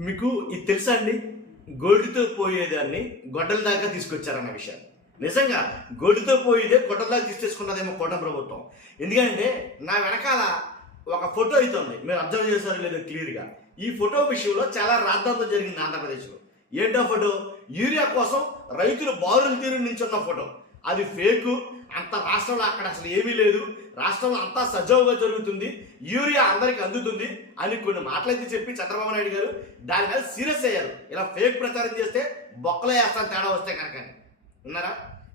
మీకు ఇది తెలుసా అండి? గోడుతో పోయేదాన్ని గొడ్డల దాకా తీసుకొచ్చారన్న విషయాన్ని. నిజంగా గోడుతో పోయేదే గొడ్డల దాకా తీసుకొచ్చుకున్నదేమో కూటమి ప్రభుత్వం. ఎందుకంటే నా వెనకాల ఒక ఫోటో అయితే ఉంది. మీరు అబ్జర్వ్ చేశారో లేదో క్లియర్గా. ఈ ఫోటో విషయంలో చాలా రాద్ధాంతం జరిగింది ఆంధ్రప్రదేశ్లో. ఏంటో ఫోటో? యూరియా కోసం రైతులు బారులు తీరు నించున్న ఫోటో. అది ఫేకు. అంత రాష్ట్రంలో అక్కడ అసలు ఏమీ లేదు, రాష్ట్రంలో అంతా సజావుగా జరుగుతుంది, యూరియా అందరికి అందుతుంది అని కొన్ని మాటలైతే చెప్పి చంద్రబాబు నాయుడు గారు దాని మీద సీరియస్ అయ్యారు. ఇలా ఫేక్ ప్రచారం చేస్తే బొక్కలో వేస్తాను తేడా వస్తే కనుక. ఉన్నారా?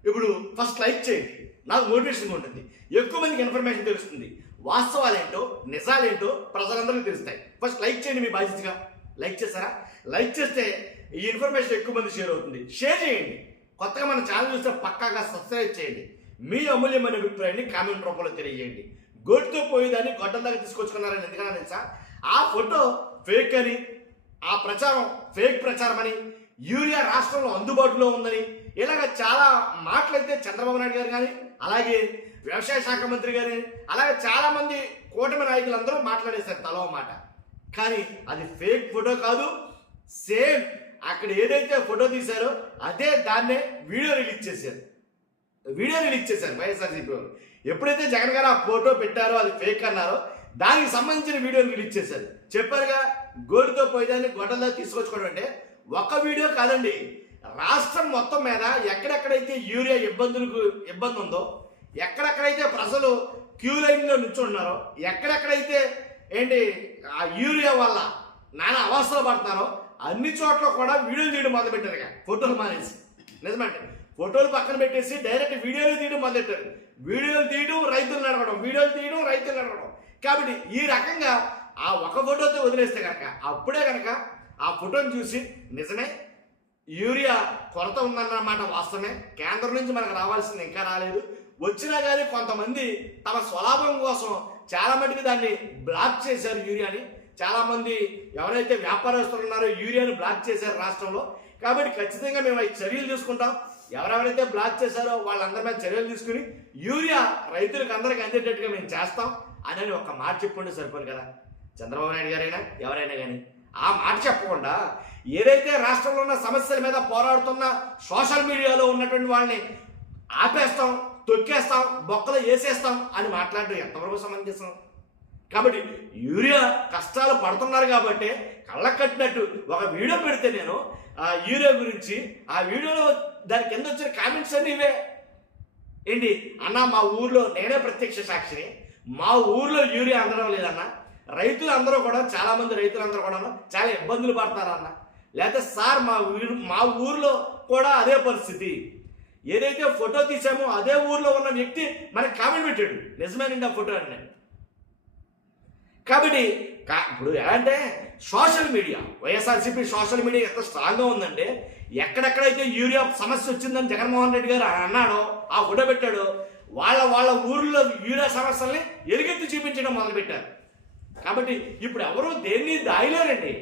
ఇప్పుడు ఫస్ట్ లైక్ చేయండి, నాకు మోటివేషన్గా ఉంటుంది, ఎక్కువ మందికి ఇన్ఫర్మేషన్ తెలుస్తుంది, వాస్తవాలేంటో నిజాలేంటో ప్రజలందరికీ తెలుస్తాయి. ఫస్ట్ లైక్ చేయండి, మీ బాధ్యతగా. లైక్ చేస్తారా? లైక్ చేస్తే ఈ ఇన్ఫర్మేషన్ ఎక్కువ మంది షేర్ అవుతుంది. షేర్ చేయండి. కొత్తగా మన ఛానల్ చూస్తే పక్కాగా సబ్స్క్రైబ్ చేయండి. మీ అమూల్యమైన అభిప్రాయాన్ని కామెంట్ రూపంలో తెలియజేయండి. గోటితో పోయేదాన్ని గొడ్డల దాకా తీసుకొచ్చుకున్నారని ఎందుకన్నా తెలుసా? ఆ ఫోటో ఫేక్ అని, ఆ ప్రచారం ఫేక్ ప్రచారం అని, యూరియా రాష్ట్రంలో అందుబాటులో ఉందని, ఇలాగ చాలా మాటలైతే చంద్రబాబు నాయుడు గారు కానీ, అలాగే వ్యవసాయ శాఖ మంత్రి గారు, అలాగే చాలా మంది కూటమి నాయకులందరూ మాట్లాడేశారు తలో మాట. కానీ అది ఫేక్ ఫోటో కాదు. సేమ్ అక్కడ ఏదైతే ఫోటో తీశారో అదే దాన్నే వీడియో రిలీజ్ చేశారు వైఎస్ఆర్సీపీ వాళ్ళు. ఎప్పుడైతే జగన్ గారు ఆ ఫోటో పెట్టారో అది ఫేక్ అన్నారో దానికి సంబంధించిన వీడియోని రిలీజ్ చేశారు. చెప్పారుగా, గోడుతో పోయేదాన్ని గొడ్డల్లో తీసుకొచ్చుకోవడం అంటే ఒక వీడియో కాదండి. రాష్ట్రం మొత్తం మీద ఎక్కడెక్కడైతే యూరియా ఇబ్బంది ఉందో, ఎక్కడెక్కడైతే ప్రజలు క్యూ లైన్లో నిల్చుంటున్నారో, ఎక్కడెక్కడైతే ఆ యూరియా వల్ల నానా అవస్థలు పడుతున్నారో అన్ని చోట్ల కూడా వీడియోలు తీయడం మొదలుపెట్టారు. ఫోటోలు మానేసి. నిజమంటే ఫోటోలు పక్కన పెట్టేసి డైరెక్ట్ వీడియోలు తీయడం మొదలెట్టారు. వీడియోలు తీయడం, రైతులు నడవడం. కాబట్టి ఈ రకంగా ఆ ఒక ఫోటోతో వదిలేస్తే కనుక, అప్పుడే కనుక ఆ ఫోటోని చూసి నిజమే యూరియా కొరత ఉందన్నమాట వాస్తవమే, కేంద్రం నుంచి మనకు రావాల్సింది ఇంకా రాలేదు, వచ్చినా కానీ కొంతమంది తమ స్వలాభం కోసం చాలా మటుకు దాన్ని బ్లాక్ చేశారు యూరియాని. చాలా మంది ఎవరైతే వ్యాపారస్తులు ఉన్నారో యూరియాని బ్లాక్ చేశారు రాష్ట్రంలో. కాబట్టి ఖచ్చితంగా మేము ఈ చర్యలు తీసుకుంటాం. ఎవరెవరైతే బ్లాక్ చేశారో వాళ్ళందరి మీద చర్యలు తీసుకుని యూరియా రైతులకు అందరికీ అందేటట్టుగా మేము చేస్తాం అని ఒక మాట చెప్పుకుంటే సరిపోదు కదా. చంద్రబాబు నాయుడు గారైనా ఎవరైనా కానీ ఆ మాట చెప్పకుండా ఏదైతే రాష్ట్రంలో ఉన్న సమస్యల మీద పోరాడుతున్న సోషల్ మీడియాలో ఉన్నటువంటి వాళ్ళని ఆపేస్తాం, తొక్కేస్తాం, బొక్కలు వేసేస్తాం అని మాట్లాడడం ఎంతవరకు సమంజసం? కాబట్టి యూరియా కష్టాలు పడుతున్నారు కాబట్టి కళ్ళకు కట్టినట్టు ఒక వీడియో పెడితే నేను ఆ యూరియా గురించి, ఆ వీడియోలో దాని కింద వచ్చిన కామెంట్స్ అన్నీ ఇవే. అన్న మా ఊర్లో నేనే ప్రత్యక్ష సాక్షిని, మా ఊర్లో యూరియా అందడం లేదన్న, రైతులందరూ కూడా చాలామంది రైతులందరూ కూడా చాలా ఇబ్బందులు పడతారన్న, లేకపోతే సార్ మా ఊర్లో కూడా అదే పరిస్థితి, ఏదైతే ఫోటో తీసామో అదే ఊర్లో ఉన్న వ్యక్తి మనకి కామెంట్ పెట్టాడు, నిజమేనండి ఆ ఫోటో అని. కాబట్టి ఇప్పుడు ఎలా అంటే social media, YSRCP social media ఎంత స్ట్రాంగ్గా ఉందంటే ఎక్కడెక్కడైతే యూరియా సమస్య వచ్చిందని జగన్మోహన్ రెడ్డి గారు అన్నాడో, ఆ ఫోటో పెట్టాడో, వాళ్ళ ఊర్లో యూరియా సమస్యల్ని ఎలుగెత్తి చూపించడం మొదలుపెట్టారు. కాబట్టి ఇప్పుడు ఎవరు దేన్ని దాయలేరండి.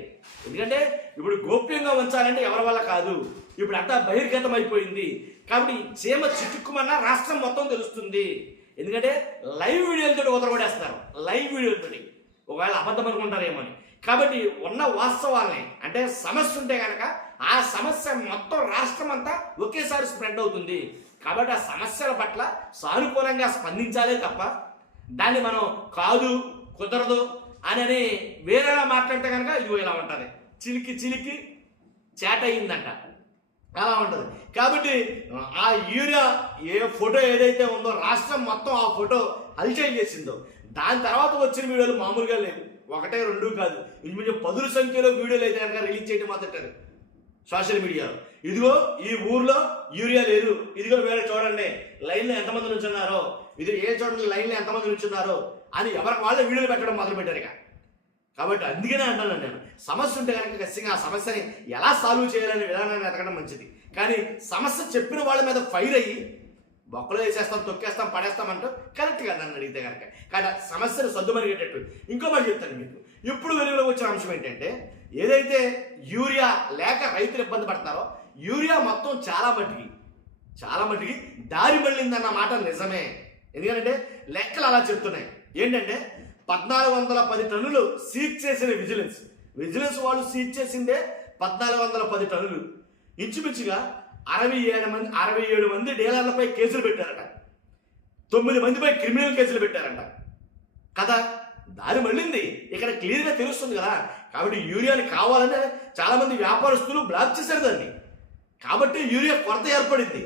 ఎందుకంటే ఇప్పుడు గోప్యంగా ఉంచాలంటే ఎవరి వల్ల కాదు. ఇప్పుడు అంతా బహిర్గతం అయిపోయింది. కాబట్టి చీమ చిట్టుకుమన్నా రాష్ట్రం మొత్తం తెలుస్తుంది. ఎందుకంటే లైవ్ వీడియోలతో వదలబడేస్తున్నారు. లైవ్ వీడియోలతో ఒకవేళ అబద్ధం అనుకుంటారేమో అని. కాబట్టి ఉన్న వాస్తవాల్ని, అంటే సమస్య ఉంటే కనుక ఆ సమస్య మొత్తం రాష్ట్రం అంతా ఒకేసారి స్ప్రెడ్ అవుతుంది. కాబట్టి ఆ సమస్యల పట్ల సానుకూలంగా స్పందించాలే తప్ప దాన్ని మనం కాదు, కుదరదు అని వేరేలా మాట్లాడితే కనుక ఇదిగో ఇలా ఉంటుంది, చిలికి చాట్ అయ్యిందంట, అలా ఉంటుంది. కాబట్టి ఆ యూరియా ఫోటో ఏదైతే ఉందో రాష్ట్రం మొత్తం ఆ ఫోటో హల్చల్ చేసిందో, దాని తర్వాత వచ్చిన వీడియోలు మామూలుగా లేవు. 1, 2 కాదు, ఇంకొంచెం 10 సంఖ్యలో వీడియోలు అయితే కనుక రిలీజ్ చేయడం మొదలెట్టారు సోషల్ మీడియాలో. ఇదిగో ఈ ఊర్లో యూరియా లేదు, ఇదిగో వేరే చూడండి లైన్లో ఎంతమంది నుంచున్నారో, ఇది చూడండి లైన్లో ఎంతమంది నుంచున్నారో అని ఎవరికి వాళ్ళే వీడియోలు పెట్టడం మొదలుపెట్టారు ఇక. కాబట్టి అందుకనే అంటాను నేను, సమస్య ఉంటే కనుక ఖచ్చితంగా ఆ సమస్యని ఎలా సాల్వ్ చేయాలనే విధానాన్ని ఎతకడం మంచిది. కానీ సమస్య చెప్పిన వాళ్ళ మీద ఫైర్ అయ్యి బొక్కలు వేసేస్తాం, తొక్కేస్తాం, పడేస్తామంటూ కరెక్ట్ కదా నన్ను అడిగితే కనుక. కానీ సమస్యను సర్దుమరిగేటట్టు ఇంకో మాట చెప్తాను మీకు. ఇప్పుడు వెలుగులోకి వచ్చిన అంశం ఏంటంటే, ఏదైతే యూరియా లేక రైతులు ఇబ్బంది పడతారో యూరియా మొత్తం చాలా మటుకి దారి మళ్ళిందన్న మాట నిజమే. ఎందుకంటే లెక్కలు అలా చెప్తున్నాయి. ఏంటంటే 1410 టన్నులు సీజ్ చేసిన విజిలెన్స్, విజిలెన్స్ వాళ్ళు సీజ్ చేసిందే 1410 టన్నులు. ఇంచుమించుగా 67 మంది డీలర్లపై కేసులు పెట్టారట. 9 మందిపై క్రిమినల్ కేసులు పెట్టారంట కదా. దారి మళ్ళింది, ఇక్కడ క్లియర్గా తెలుస్తుంది కదా. కాబట్టి యూరియాని కావాలంటే చాలా మంది వ్యాపారస్తులు బ్లాక్ చేశారు దాన్ని. కాబట్టి యూరియా కొరత ఏర్పడింది.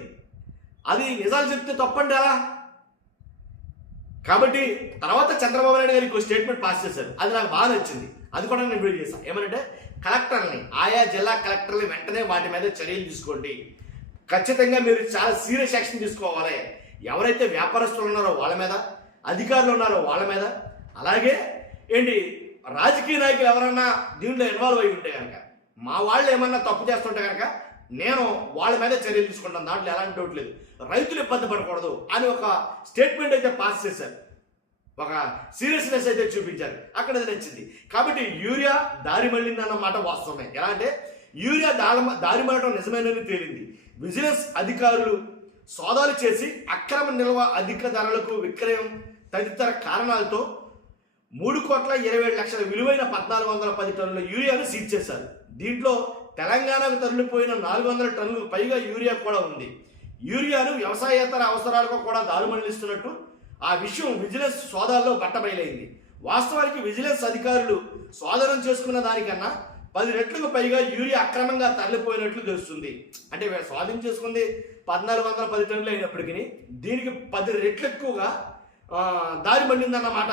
అది నిజాలు చెప్తే తప్పండి అలా. కాబట్టి తర్వాత చంద్రబాబు నాయుడు గారికి ఒక స్టేట్మెంట్ పాస్ చేశారు. అది నాకు బాగా నచ్చింది. అది కూడా నేను వీడియో చేశాను. ఏమంటే కలెక్టర్ని, ఆయా జిల్లా కలెక్టర్ని వెంటనే వాటి మీద చర్యలు తీసుకోండి. ఖచ్చితంగా మీరు చాలా సీరియస్ యాక్షన్ తీసుకోవాలి. ఎవరైతే వ్యాపారస్తులు ఉన్నారో వాళ్ళ మీద, అధికారులు ఉన్నారో వాళ్ళ మీద, అలాగే రాజకీయ నాయకులు ఎవరన్నా దీంట్లో ఇన్వాల్వ్ అయి ఉంటే కనుక, మా వాళ్ళు ఏమన్నా తప్పు చేస్తుంటే కనుక నేను వాళ్ళ మీద చర్యలు తీసుకుంటాను. దాంట్లో ఎలాంటి డౌట్ లేదు. రైతులు ఇబ్బంది పడకూడదు అని ఒక స్టేట్మెంట్ అయితే పాస్ చేశారు. ఒక సీరియస్నెస్ అయితే చూపించారు. అక్కడ అది నచ్చింది. కాబట్టి యూరియా దారి మళ్ళిందన్నమాట వాస్తవమే. ఎలా అంటే యూరియా దారి మళ్ళడం నిజమేనని తేలింది. విజిలెన్స్ అధికారులు సోదాలు చేసి అక్రమ నిల్వ, అధిక ధరలకు విక్రయం తదితర కారణాలతో 3,27,00,000 విలువైన 1,410 టన్నుల యూరియాను సీజ్ చేశారు. దీంట్లో తెలంగాణకు తరలిపోయిన 400 టన్నులకు పైగా యూరియా కూడా ఉంది. యూరియాను వ్యవసాయేతర అవసరాలకు కూడా దారి మళ్లిస్తున్నట్టు ఆ విషయం విజిలెన్స్ సోదాల్లో బట్టబయలైంది. వాస్తవానికి విజిలెన్స్ అధికారులు సోదనం చేసుకున్న దానికన్నా 10 రెట్లకు పైగా యూరియా అక్రమంగా తరలిపోయినట్లు తెలుస్తుంది. అంటే స్వాధీనం చేసుకుంది 1,410 టన్నులు అయినప్పటికీ దీనికి 10 రెట్లు ఎక్కువగా దారి మళ్ళిందన్నమాట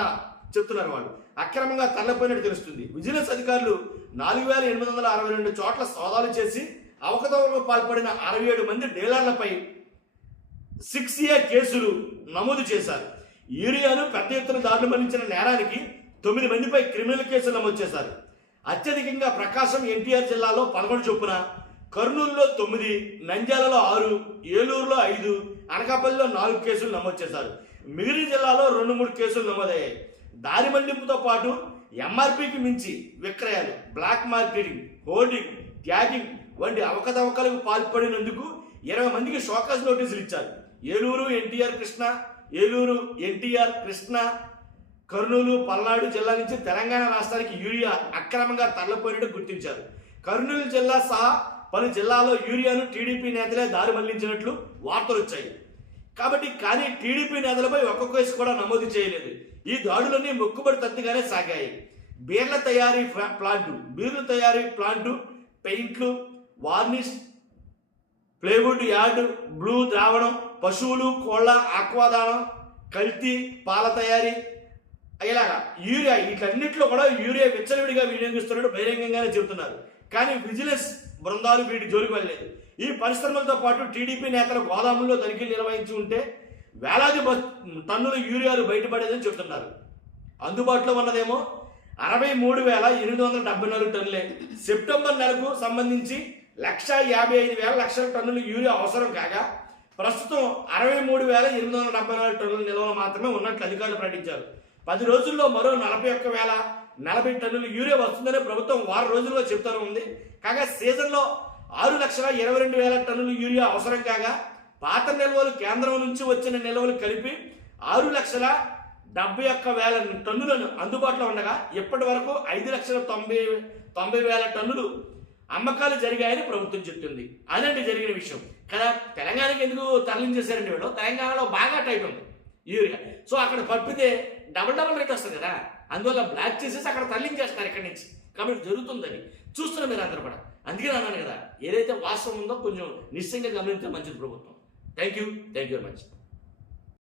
చెప్తున్నారు వాళ్ళు. అక్రమంగా తరలిపోయినట్టు తెలుస్తుంది. విజిలెన్స్ అధికారులు 4,862 చోట్ల సోదాలు చేసి అవకతవకలకు పాల్పడిన 67 మంది డీలర్లపై 6A కేసులు నమోదు చేశారు. యూరియాను పెద్ద ఎత్తున దారులు మళ్లించిన నేరానికి 9 మందిపై క్రిమినల్ కేసులు నమోదు చేశారు. అత్యధికంగా ప్రకాశం, ఎన్టీఆర్ జిల్లాలో 11 చొప్పున, కర్నూలులో 9, నంద్యాలలో 6, ఏలూరులో 5, అనకాపల్లిలో 4 కేసులు నమోదు చేశారు. మిగిలిన జిల్లాలో 2-3 కేసులు నమోదయ్యాయి. దారి మళ్లింపుతో పాటు ఎంఆర్పీకి మించి విక్రయాలు, బ్లాక్ మార్కెటింగ్, హోర్డింగ్, ట్యాగింగ్ వంటి అవకతవకలకు పాల్పడినందుకు 20 మందికి షోకాజ్ నోటీసులు ఇచ్చారు. ఏలూరు, ఎన్టీఆర్, కృష్ణా, కర్నూలు, పల్నాడు జిల్లా నుంచి తెలంగాణ రాష్ట్రానికి యూరియా అక్రమంగా తరలిపోయినట్టు గుర్తించారు. కర్నూలు జిల్లా సహా పలు జిల్లాల్లో యూరియాను టీడీపీ నేతలే దారి మళ్లించినట్లు వార్తలు వచ్చాయి. కానీ టీడీపీ నేతలపై ఒక్క కేసు కూడా నమోదు చేయలేదు. ఈ దాడులన్నీ మొక్కుబడి తత్తిగానే సాగాయి. బీర్ల తయారీ ప్లాంటు, పెయింట్లు, వార్నిష్, ప్లేవుడ్ యార్డు, బ్లూ ద్రావణం, పశువులు, కోళ్ల ఆక్వాదానం, కల్తీ, పాల తయారీ, ఇలాగా యూరియా, వీటన్నిటిలో కూడా యూరియా విచ్చలవిడిగా వినియోగిస్తున్నట్టు బహిరంగంగానే చెబుతున్నారు. కానీ విజిలెన్స్ బృందాలు వీటి జోలికి వెళ్ళలేదు. ఈ పరిశ్రమలతో పాటు టీడీపీ నేతల గోదాముల్లో తనిఖీలు నిర్వహించి ఉంటే వేలాది టన్నుల యూరియాలు బయటపడేదని చెబుతున్నారు. అందుబాటులో ఉన్నదేమో 63,874 టన్నులే. సెప్టెంబర్ నెలకు సంబంధించి 1,55,000 టన్నుల యూరియా అవసరం కాగా ప్రస్తుతం 63,874 టన్నుల నిల్వలు మాత్రమే ఉన్నట్లు అధికారులు ప్రకటించారు. 10 రోజుల్లో మరో 41,040 టన్నుల యూరియా వస్తుందని ప్రభుత్వం 6 రోజుల్లో చెప్తూనే ఉంది. కాగా సీజన్లో 6,22,000 టన్నుల యూరియా అవసరం కాగా పాత నిల్వలు, కేంద్రం నుంచి వచ్చిన నిల్వలు కలిపి 6,71,000 టన్నులను అందుబాటులో ఉండగా ఇప్పటి వరకు 5,90,000 టన్నులు అమ్మకాలు జరిగాయని ప్రభుత్వం చెప్తుంది. అదండి జరిగిన విషయం కదా. తెలంగాణకి ఎందుకు తరలించేశారండి వీళ్ళు? తెలంగాణలో బాగా టైట్ ఉంది యూరియా. సో అక్కడ పంపితే డబుల్ రేట్ వస్తుంది కదా. అందువల్ల బ్లాక్ చేసేసి అక్కడ తరలించేస్తారు ఇక్కడి నుంచి. కాబట్టి జరుగుతుందని చూస్తున్నారు మీరు అందరూ కూడా. అందుకే అన్నాను కదా, ఏదైతే వాస్తవం ఉందో కొంచెం నిశ్చయంగా గమనించే మంచిది ప్రభుత్వం. Thank you very much.